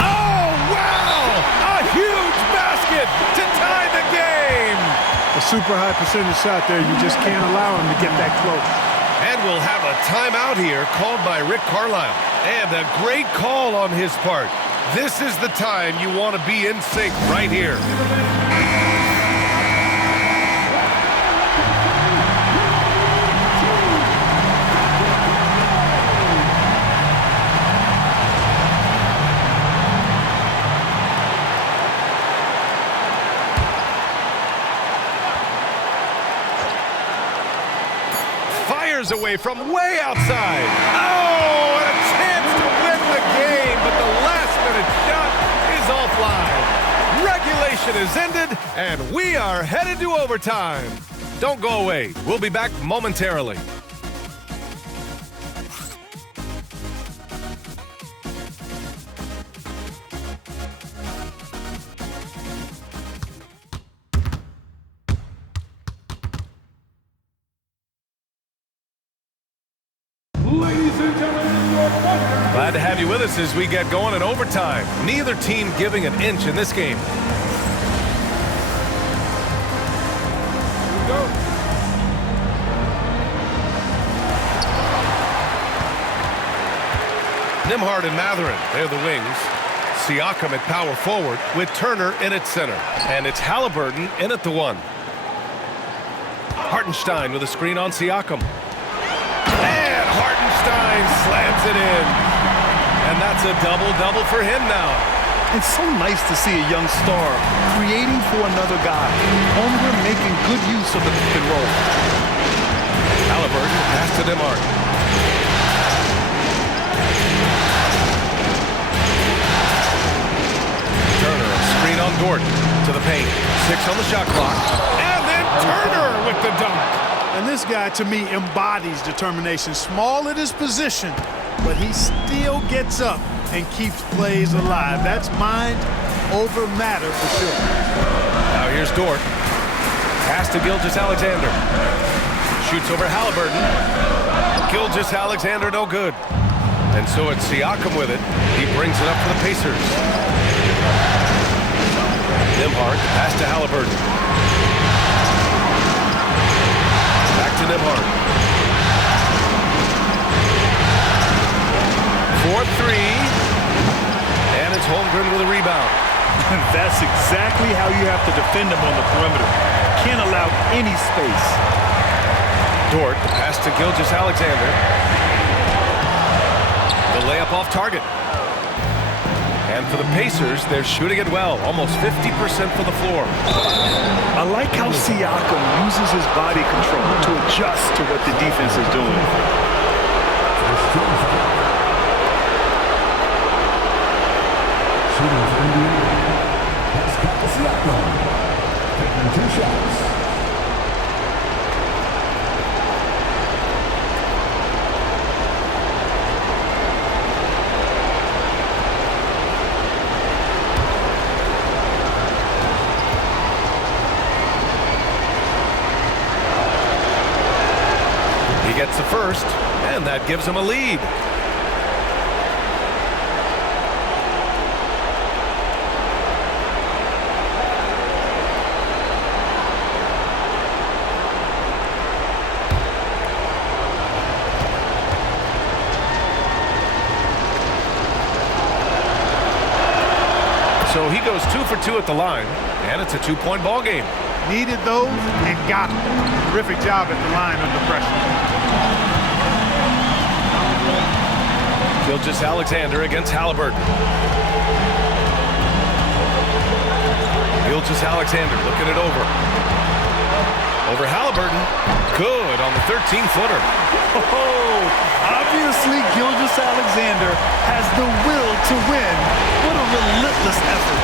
Oh, wow! A huge basket to tie the game! A super high percentage shot there. You just can't allow him to get that close. And we'll have a timeout here called by Rick Carlisle. And a great call on his part. This is the time you want to be in sync right here. fires away from way outside. Oh, and a chance to win the game, but the last-minute shot is offline. Regulation is ended, and we are headed to overtime. Don't go away. We'll be back momentarily. Glad to have you with us as we get going in overtime. Neither team giving an inch in this game. Nembhard and Mathurin, they're the wings. Siakam at power forward with Turner in at center. And it's Haliburton in at the one. Hartenstein with a screen on Siakam. And Hartenstein slams it in. And that's a double-double for him now. It's so nice to see a young star creating for another guy. Holmgren making good use of the pick and roll. Haliburton pass to Nembhard. Turner, a screen on Gordon to the paint. 6 on the shot clock. And then Turner with the dunk. And this guy, to me, embodies determination. Small at his position, but he still gets up and keeps plays alive. That's mind over matter for sure. Now here's Dort. Pass to Gilgeous-Alexander. Shoots over Haliburton. Gilgeous-Alexander no good. And so it's Siakam with it. He brings it up for the Pacers. Nembhard, pass to Haliburton. Back to Nembhard. 4-3. And it's Holmgren with a rebound. That's exactly how you have to defend him on the perimeter. Can't allow any space. Dort, pass to Gilgeous-Alexander. The layup off target. And for the Pacers, they're shooting it well, almost 50% from the floor. I like how Siakam uses his body control to adjust to what the defense is doing. Taking 2 shots. He gets the first, and that gives him a lead. So he goes 2 for 2 at the line, and it's a 2-point ball game. Needed those and got them. Terrific job at the line under pressure. Gilgeous-Alexander against Haliburton. Gilgeous-Alexander looking it over. Over Haliburton. Good on the 13-footer. Oh, obviously Gilgeous-Alexander has the will to win. What a relentless effort.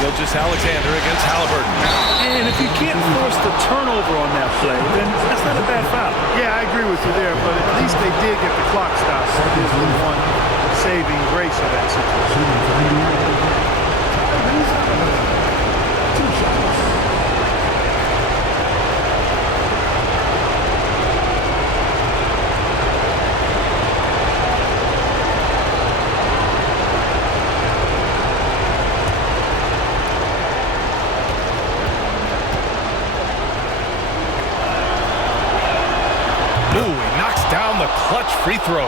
Gilgeous-Alexander against Haliburton. And if you can't force the turnover on that play, then that's not a bad foul. Yeah, I agree with you there, but at least they did get the clock stopped. That is the one saving grace of that situation. Clutch free throw.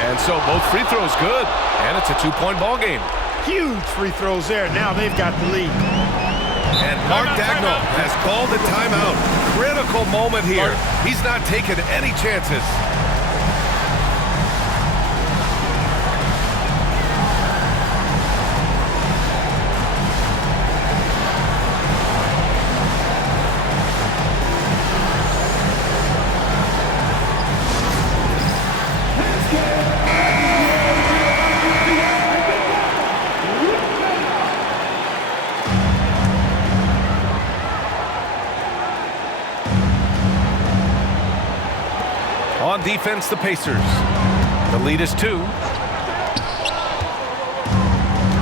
And so both free throws good, and it's a 2-point ball game. Huge free throws there. Now they've got the lead. And Mark Daigneault has called a timeout. Critical moment here. He's not taking any chances. On defense, the Pacers. The lead is 2.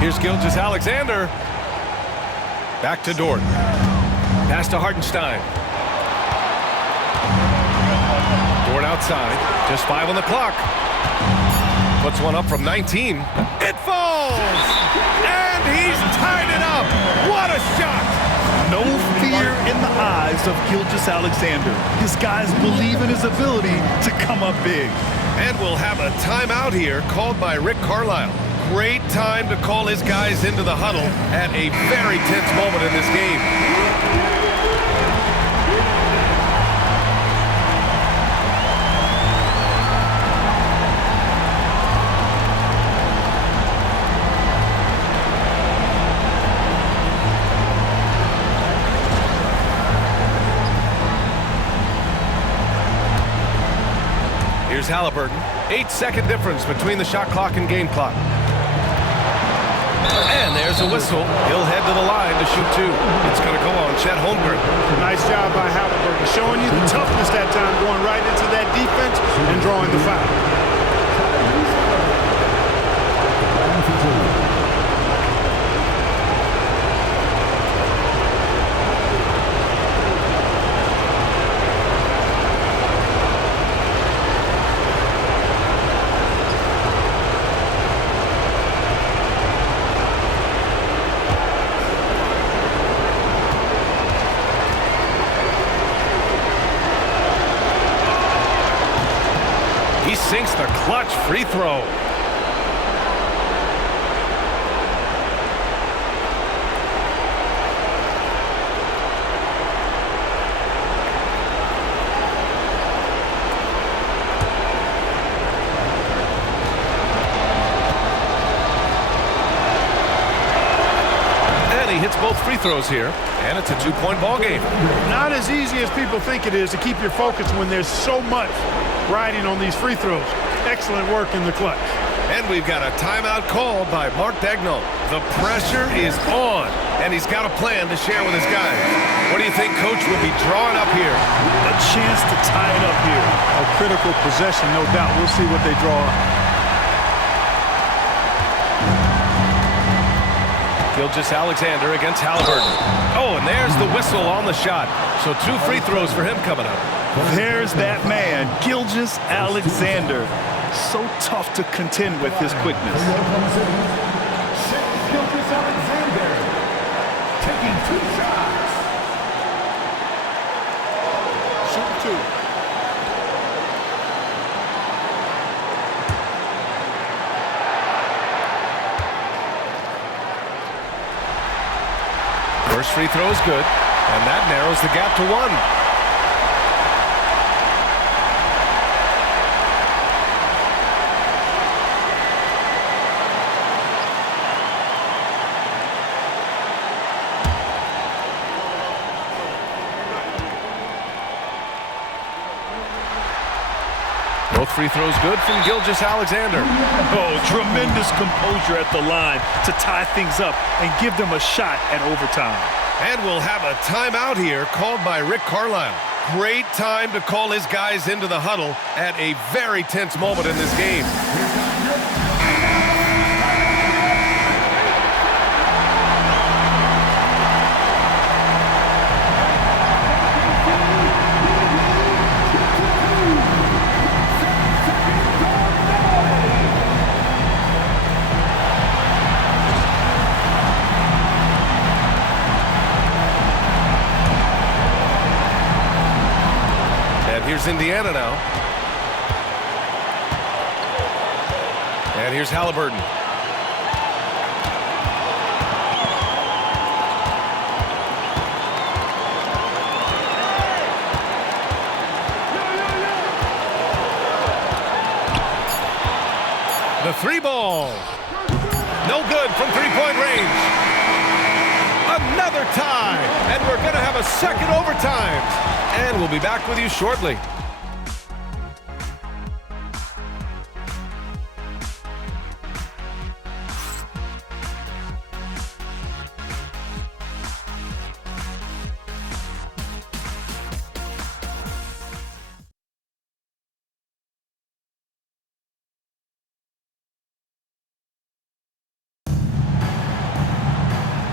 Here's Gilgeous-Alexander. Back to Dort. Pass to Hartenstein. Dort outside. Just 5 on the clock. Puts one up from 19. It falls! And he's tied it up! What a shot! No fear in the eyes of Gilgeous-Alexander. His guys believe in his ability to come up big. And we'll have a timeout here called by Rick Carlisle. Great time to call his guys into the huddle at a very tense moment in this game. Here's Haliburton. 8-second difference between the shot clock and game clock. And there's a whistle. He'll head to the line to shoot 2. It's going to go on Chet Holmgren. Nice job by Haliburton, showing you the toughness that time, going right into that defense and drawing the foul. He sinks the clutch free throw. And he hits both free throws here, and it's a 2-point ball game. Not as easy as people think it is to keep your focus when there's so much riding on these free throws. Excellent work in the clutch. And we've got a timeout called by Mark Daigneault. The pressure is on, and he's got a plan to share with his guys. What do you think Coach will be drawing up here? A chance to tie it up here. A critical possession, no doubt. We'll see what they draw up. Gilgeous-Alexander against Haliburton. Oh, and there's the whistle on the shot. So 2 free throws for him coming up. There's that man, Gilgeous-Alexander. So tough to contend with his quickness. Shai Gilgeous-Alexander taking 2 shots. Shoot 2. First free throw is good, and that narrows the gap to 1. Both free throws good from Gilgeous-Alexander. Oh, tremendous composure at the line to tie things up and give them a shot at overtime. And we'll have a timeout here called by Rick Carlisle. Great time to call his guys into the huddle at a very tense moment in this game. Here's Indiana now. And here's Haliburton. three ball. No good from three-point range. Another tie, and we're going to have a second overtime. And we'll be back with you shortly.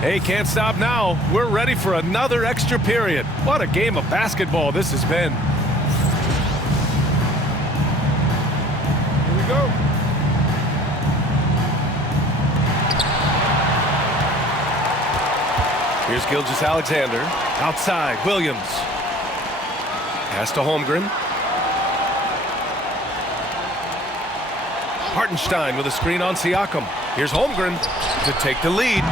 Hey, can't stop now. We're ready for another extra period. What a game of basketball this has been. Here we go. Here's Gilgeous-Alexander. Outside, Williams. Pass to Holmgren. Hartenstein with a screen on Siakam. Here's Holmgren to take the lead.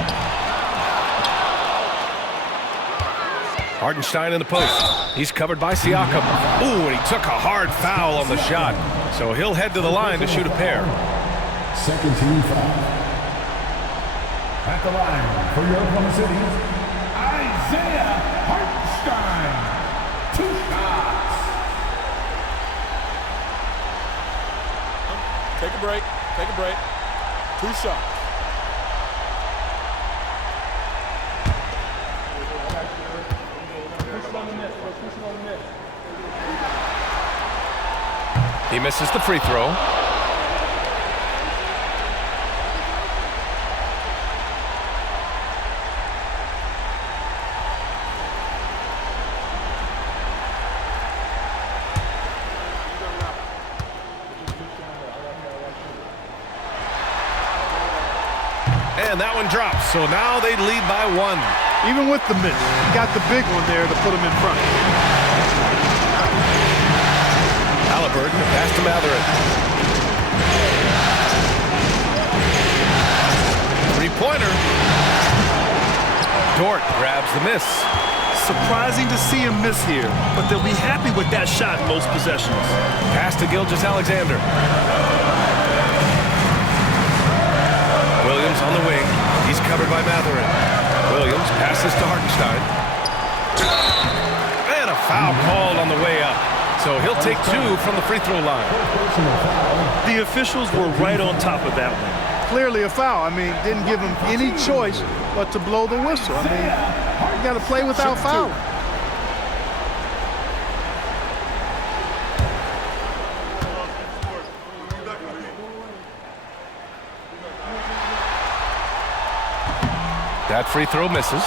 Hartenstein in the post. He's covered by Siakam. Ooh, and he took a hard foul on the shot. So he'll head to the line to shoot a pair. Second team foul. At the line for your Oklahoma City, Isaiah Hartenstein. 2 shots. Take a break. Take a break. 2 shots. He misses the free throw. And that one drops, so now they lead by 1. Even with the miss, got the big one there to put them in front. Haliburton to pass to Mathurin. Three-pointer. Dort grabs the miss. Surprising to see him miss here, but they'll be happy with that shot in most possessions. Pass to Gilgeous-Alexander. Williams on the wing. He's covered by Mathurin. Williams passes to Hartenstein. And a foul called on the way up. So he'll take 2 from the free throw line. The officials were right on top of that one. Clearly a foul. I mean, didn't give him any choice but to blow the whistle. I mean, you got to play without foul. That free throw misses.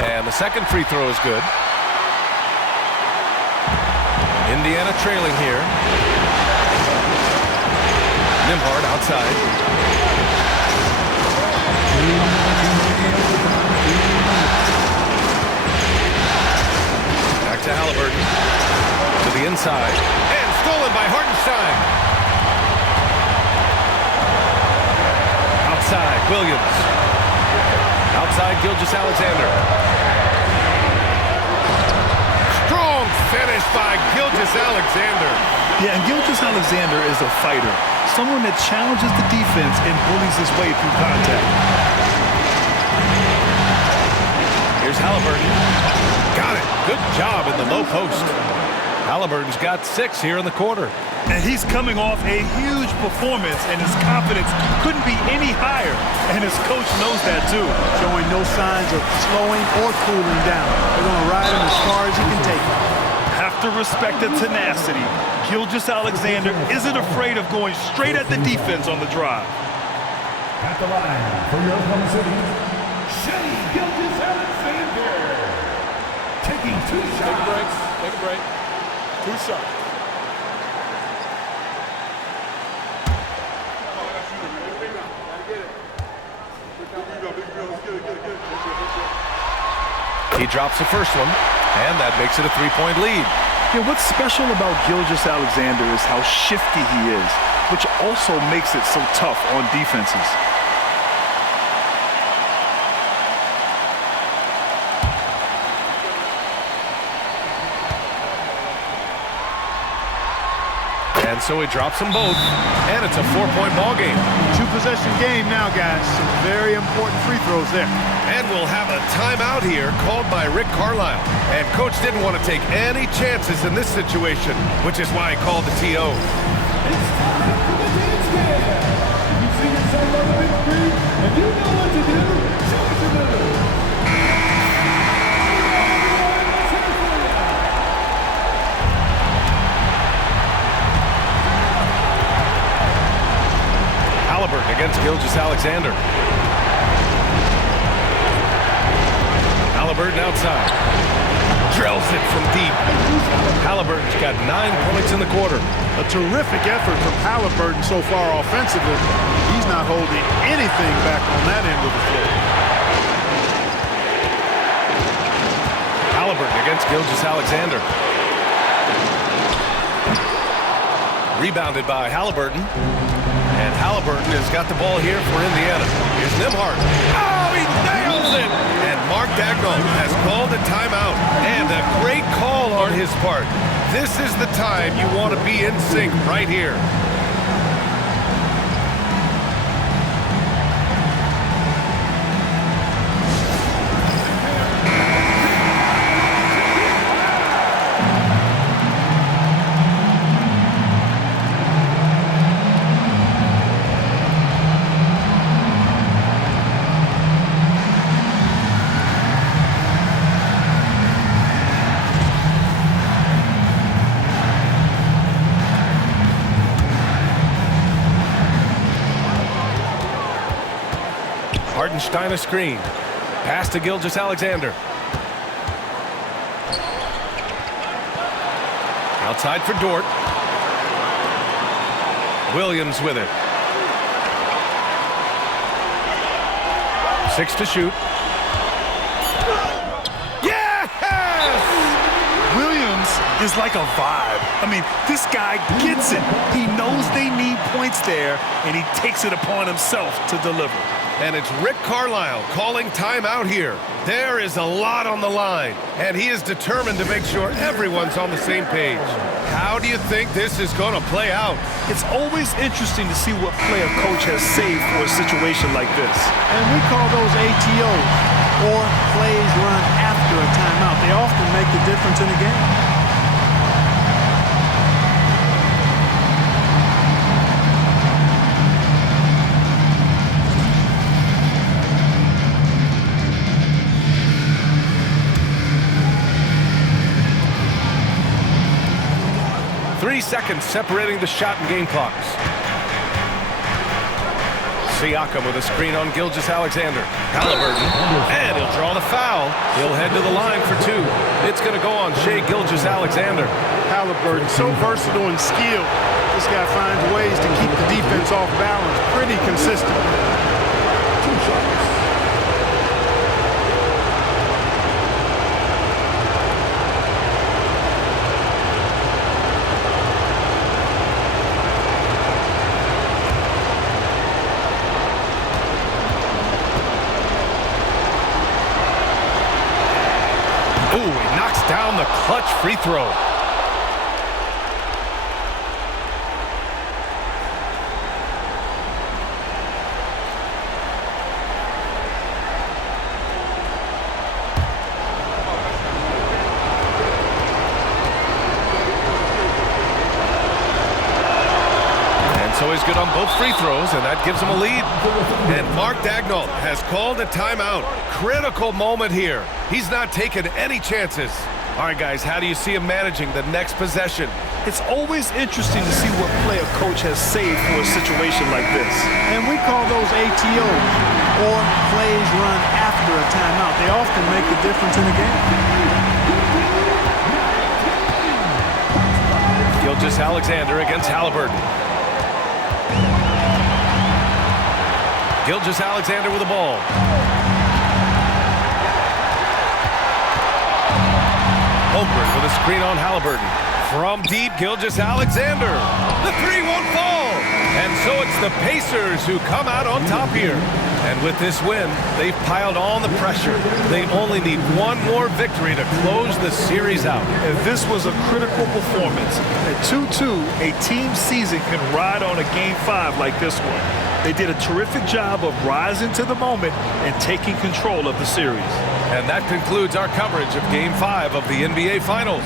And the second free throw is good. Indiana trailing here. Nembhard outside. Back to Haliburton. To the inside. And stolen by Hartenstein. Outside, Williams. Outside, Gilgeous-Alexander. Strong finish by Gilgeous-Alexander. Yeah, and Gilgeous-Alexander is a fighter. Someone that challenges the defense and bullies his way through contact. Here's Haliburton. Got it. Good job in the low post. Haliburton's got 6 here in the quarter. And he's coming off a huge performance, and his confidence couldn't be any higher. And his coach knows that, too. Showing no signs of slowing or cooling down. They're going to ride him as far as he can take him. Have to respect the tenacity. Gilgeous-Alexander isn't afraid of going straight at the defense on the drive. At the line for your Oklahoma City, Shai Gilgeous-Alexander. Taking 2 shots. Take a break. Take a break. 2 shots. He drops the first one, and that makes it a 3-point lead. Yeah, what's special about Gilgeous-Alexander is how shifty he is, which also makes it so tough on defenses. And so he drops them both, and it's a 4-point ball game. 2-possession game now, guys. Some very important free throws there. And we'll have a timeout here called by Rick Carlisle. And Coach didn't want to take any chances in this situation, which is why he called the TO. It's time for the dance cam. You see yourself on the big screen, and you know what to do. Show us your move. Haliburton against Gilgeous-Alexander. Haliburton outside. Drills it from deep. Haliburton's got 9 points in the quarter. A terrific effort from Haliburton so far offensively. He's not holding anything back on that end of the floor. Haliburton against Gilgeous-Alexander. Rebounded by Haliburton. And Haliburton has got the ball here for Indiana. Here's Nembhard. Oh, he nails it! And Mark Daigneault has called a timeout. And a great call on his part. This is the time you want to be in sync right here. Hartenstein a screen. Pass to Gilgeous-Alexander. Outside for Dort. Williams with it. 6 to shoot. Yes! Williams is like a vibe. I mean, this guy gets it. He knows they need points there, and he takes it upon himself to deliver. And it's Rick Carlisle calling timeout here. There is a lot on the line, and he is determined to make sure everyone's on the same page. How do you think this is going to play out? It's always interesting to see what play a coach has saved for a situation like this. And we call those ATOs, or plays run after a timeout. They often make the difference in a game. Seconds separating the shot and game clocks. Siakam with a screen on Gilgeous-Alexander. Haliburton, and he'll draw the foul. He'll head to the line for 2. It's going to go on Shai Gilgeous-Alexander. Haliburton, so versatile and skilled. This guy finds ways to keep the defense off balance. Pretty consistent. 2 shots. Ooh, he knocks down the clutch free throw. So he's good on both free throws, and that gives him a lead. And Mark Daigneault has called a timeout. Critical moment here. He's not taking any chances. All right, guys, how do you see him managing the next possession? It's always interesting to see what play a coach has saved for a situation like this. And we call those ATOs, or plays run after a timeout. They often make the difference in a game. Gilgeous-Alexander against Haliburton. Gilgeous-Alexander with the ball. Holmgren with a screen on Haliburton. From deep, Gilgeous-Alexander. The three won't fall. And so it's the Pacers who come out on top here. And with this win, they've piled on the pressure. They only need one more victory to close the series out. And this was a critical performance. At 2-2, a team season can ride on a Game 5 like this one. They did a terrific job of rising to the moment and taking control of the series. And that concludes our coverage of Game 5 of the NBA Finals.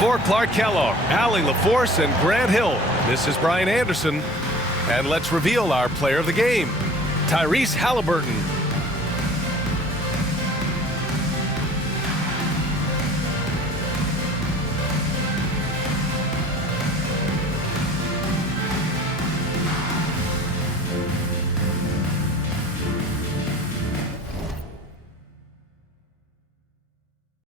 For Clark Kellogg, Allie LaForce, and Grant Hill, this is Brian Anderson. And let's reveal our player of the game. Tyrese Haliburton